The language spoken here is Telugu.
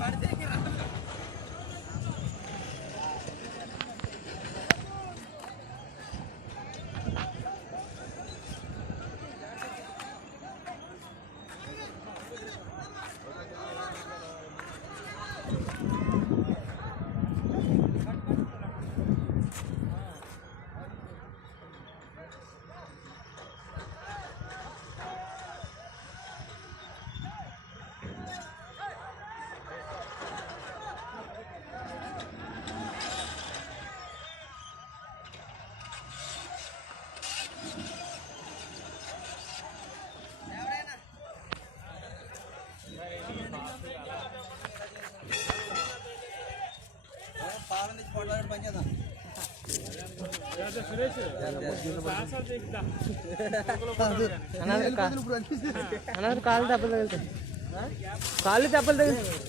படுத்துக்கிறேன் అన్నారు కాళ్ళు దెబ్బలు తగులుతాయి కాళ్ళు దెబ్బలు తగులుతాయి